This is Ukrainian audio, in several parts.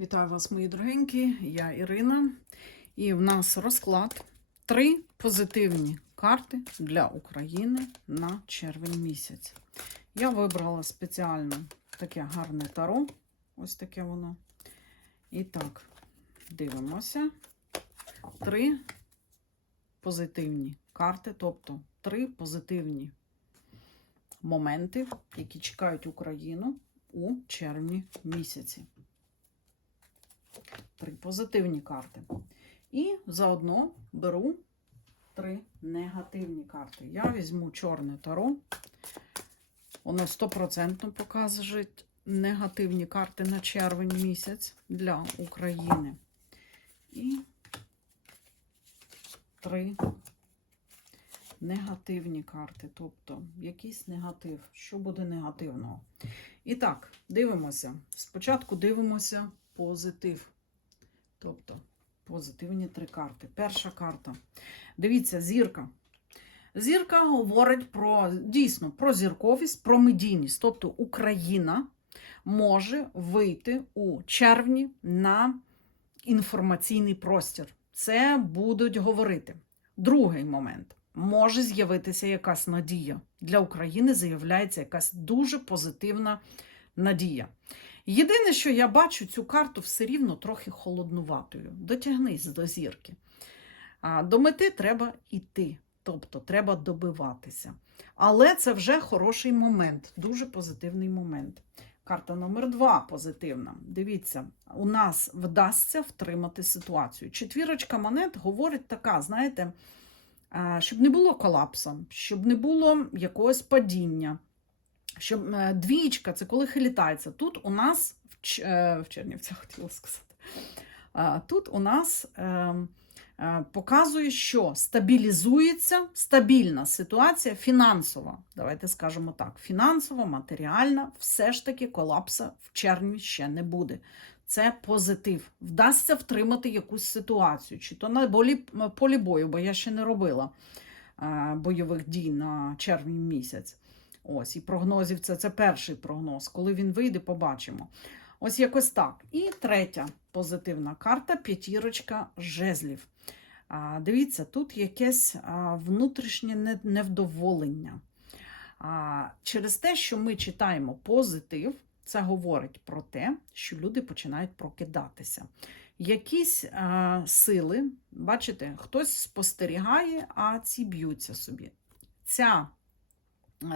Вітаю вас, мої дорогенькі, я Ірина. І в нас розклад три позитивні карти для України на червень місяць. Я вибрала спеціально таке гарне таро. Ось таке воно. І так, дивимося. Три позитивні карти, тобто три позитивні моменти, які чекають Україну у червні місяці три позитивні карти. І заодно беру три негативні карти. Я візьму чорне таро. Воно стопроцентно показує негативні карти на червень місяць для України. І три негативні карти. Тобто якийсь негатив. Що буде негативного? І так, дивимося. Спочатку дивимося позитив. Тобто позитивні три карти. Перша карта. Дивіться, зірка. Зірка говорить про дійсно про зірковість, про медійність. Тобто Україна може вийти у червні на інформаційний простір. Це будуть говорити. Другий момент. Може з'явитися якась надія. Для України з'являється якась дуже позитивна надія. Єдине, що я бачу цю карту все рівно трохи холоднуватою. Дотягнись до зірки. До мети треба йти, тобто треба добиватися. Але це вже хороший момент, дуже позитивний момент. Карта номер два позитивна. Дивіться, у нас вдасться втримати ситуацію. Четвірочка монет говорить така, знаєте, щоб не було колапсу, щоб не було якогось падіння. Щоб е, двічка це коли хилітається. Тут у нас в, е, в Чернівцях хотіла сказати. Тут у нас е, е, показує, що стабілізується стабільна ситуація фінансова. Давайте скажемо так: фінансова, матеріальна, все ж таки колапса в червні ще не буде. Це позитив. Вдасться втримати якусь ситуацію, чи то на полі бою, бо я ще не робила бойових дій на червень місяць. Ось, і прогнозів це, це перший прогноз. Коли він вийде, побачимо. Ось якось так. І третя позитивна карта п'ятірочка жезлів. А, дивіться, тут якесь а, внутрішнє невдоволення. А, через те, що ми читаємо позитив, це говорить про те, що люди починають прокидатися. Якісь а, сили, бачите, хтось спостерігає, а ці б'ються собі. Ця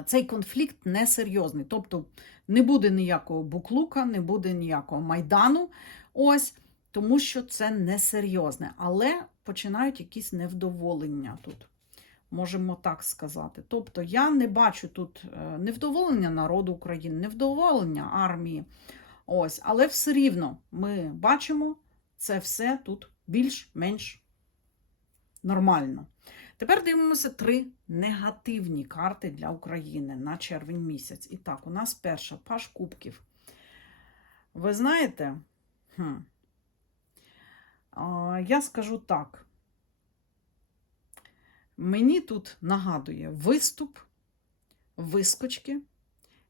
цей конфлікт несерйозний. Тобто не буде ніякого буклука, не буде ніякого майдану. Ось, тому що це несерйозне. Але починають якісь невдоволення тут. Можемо так сказати. Тобто я не бачу тут е, невдоволення народу України, невдоволення армії. Ось, але все рівно ми бачимо це все тут більш-менш нормально. Тепер дивимося три негативні карти для України на червень місяць. І так, у нас перша паш кубків. Ви знаєте, хм, а, я скажу так. Мені тут нагадує виступ вискочки,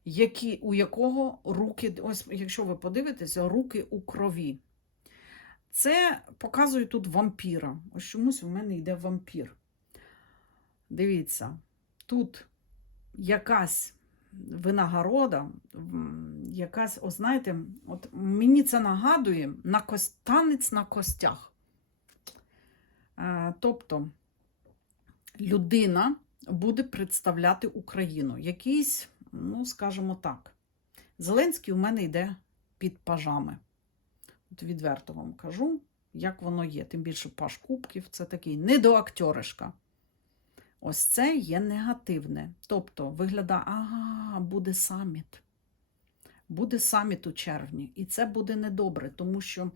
які, у якого руки, ось якщо ви подивитеся, руки у крові. Це показує тут вампіра. Ось чомусь у мене йде вампір. Дивіться, тут якась винагорода, якась, о, знаєте, от мені це нагадує на кос- танець на костях. Е, тобто людина буде представляти Україну. Якийсь, ну, скажімо так, Зеленський у мене йде під пажами. От відверто вам кажу, як воно є. Тим більше паш кубків це такий недоактеришка. Ось це є негативне. Тобто виглядає, ага, буде саміт. Буде саміт у червні. І це буде недобре, тому що,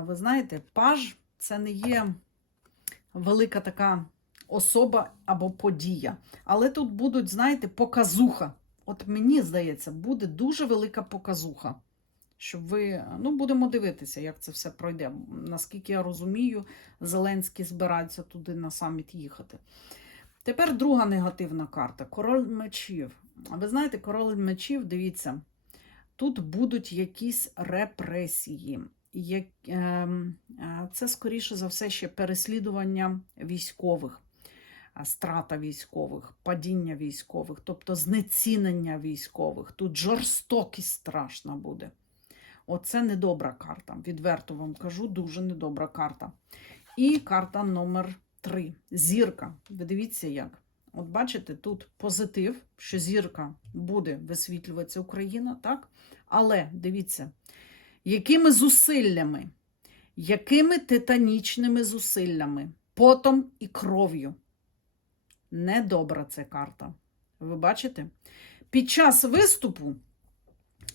ви знаєте, паж це не є велика така особа або подія. Але тут будуть, знаєте, показуха. От мені здається, буде дуже велика показуха. Щоб ви, ну, будемо дивитися, як це все пройде. Наскільки я розумію, Зеленський збирається туди на саміт їхати. Тепер друга негативна карта король мечів. А ви знаєте, король мечів, дивіться, тут будуть якісь репресії. Ем, е, це, скоріше за все, ще переслідування військових, страта військових, падіння військових, тобто знецінення військових. Тут жорстокість страшна буде. Оце недобра карта. Відверто вам кажу, дуже недобра карта. І карта номер 3. Зірка. Ви дивіться, як. От бачите, тут позитив, що зірка буде висвітлюватися Україна, так? Але дивіться, якими зусиллями, якими титанічними зусиллями, потом і кров'ю. Недобра це карта. Ви бачите? Під час виступу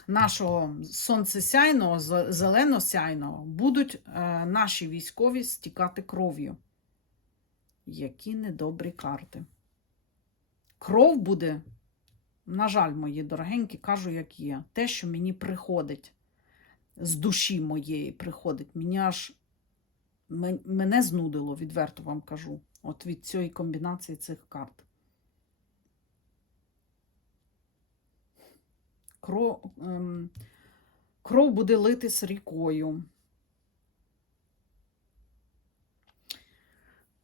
нашого сонцесяйного, зеленосяйного будуть е, наші військові стікати кров'ю. Які недобрі карти. Кров буде, на жаль, мої дорогенькі, кажу, як є. Те, що мені приходить з душі моєї приходить. Мені аж мене знудило, відверто вам кажу. От від цієї комбінації цих карт. Кров, ем, кров буде литись рікою.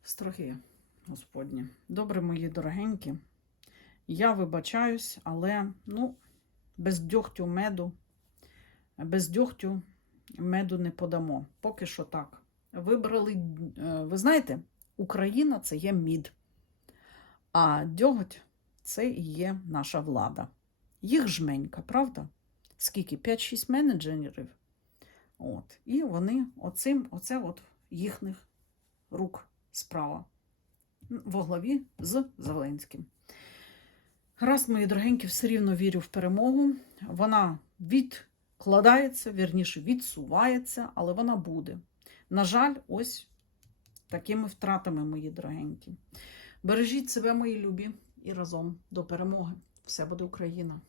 Страхи, Господні. Добре, мої дорогенькі. Я вибачаюсь, але ну, без дьогтю меду, без дьогтю меду не подамо. Поки що так. Вибрали, е, ви знаєте, Україна це є мід, а дьоготь це і є наша влада. Їх жменька, правда? Скільки? 5-6 менеджерів. От. І вони оцим, оце от їхніх рук справа. Во главі з Зеленським. Раз, мої дорогенькі, все рівно вірю в перемогу. Вона відкладається, вірніше, відсувається, але вона буде. На жаль, ось такими втратами, мої дорогенькі. Бережіть себе, мої любі, і разом до перемоги. Все буде Україна!